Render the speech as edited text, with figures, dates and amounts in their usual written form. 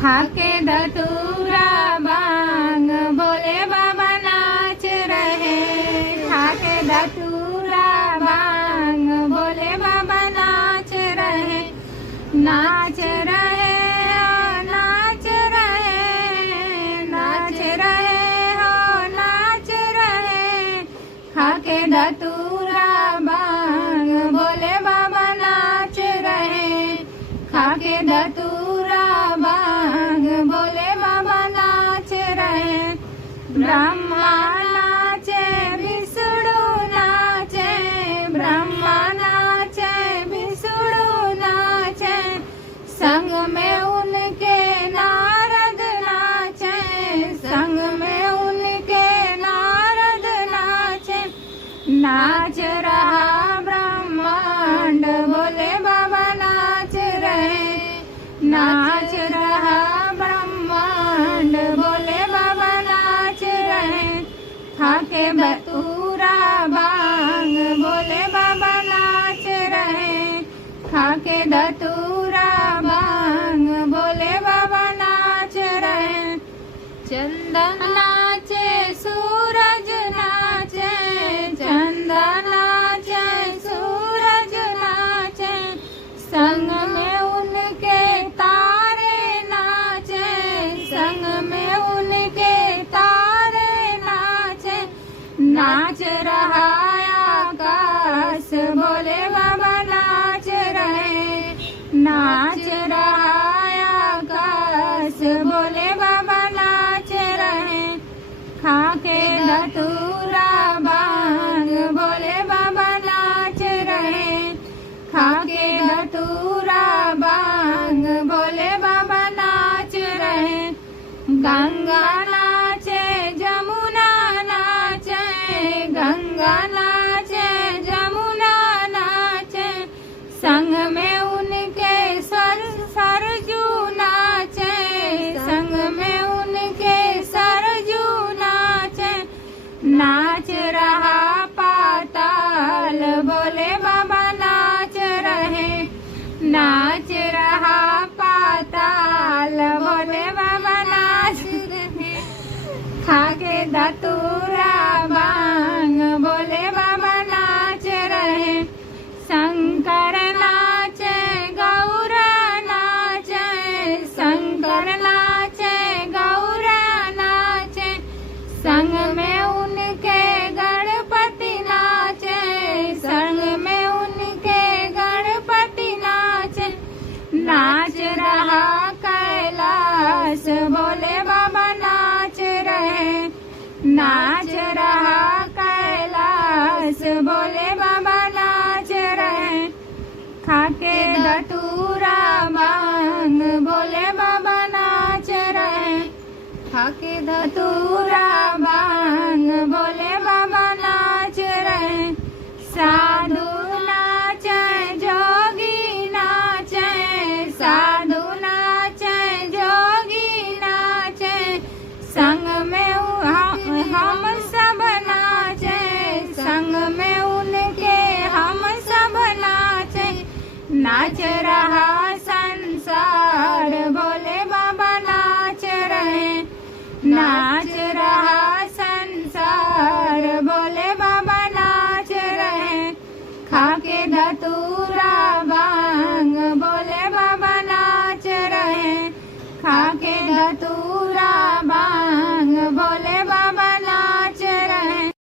खाके धतूरा भांग भोले बाबा नाच रहे। खाके धतूरा भांग भोले बाबा नाच रहे। नाच रहे हो नाच रहे, नाच रहे हो नाच रहे। खाके धतूरा भांग भोले बाबा नाच रहे। खाके धतूरा भांग भोले बाबा नाच रहे। ब्रह्मा नाचे विष्णु नाचे, ब्रह्मा नाचे विष्णु नाचे। संग में उनके नारद नाचे, संग में उनके नारद नाचे। नाच रहा ब्रह्मांड भोले बाबा नाच रहे। नाच रहा ब्रह्मांड भोले बाबा नाच रहे। खाके धतूरा भांग भोले बाबा नाच रहे। खाके धतूरा भांग भोले बाबा नाच रहे। चंदन नाचे सूरज नाचे, चंदन नाचे सूरज नाचे। संग में उनके तारे नाचे, संग में उनके तारे नाचे। नाच रहा आकाश भोले बाबा नाच रहे। नाच रहा आकाश भोले बाबा नाच रहे। खाके धतूरा भांग भोले बाबा नाच रहे। खाके धतूरा भांग भोले बाबा नाच रहे। गंगा नाचे जमुना नाचे, गंगा नाचे जमुना नाचे। संग में उनके सरजू नाचे, संग में उनके सरजू नाचे। नाच रहा पाताल भोले बाबा नाच रहे। नाच रहा पाताल भोले बाबा नाच रहे। खाके धतूरा भांग भोले बाबा नाच रहे। शंकर नाचे गौर नाचे, शंकर नाचे गौर नाचे। संग में उनके गणपति नाचे, संग में उनके गणपति नाचे। नाच रहा कैलाश भोले बाबा नाच रहे। नाच रहा कैलाश भोले बाबा नाच रहे। खाके धतूरा भांग भोले बाबा नाच रहे। खाके धतूरा भांग भोले बाबा नाच रहे। साधु नाचे जोगी नाचे, साधु नाचे जोगी नाचे। संग में हम सब नाचे, संग में उनके हम सब नाचे। नाच रहा संसार भोले बाबा नाच रहे। नाच रहा संसार भोले बाबा नाच रहे। खाके धतूरा भांग भोले बाबा नाच रहे। खाके धतूरा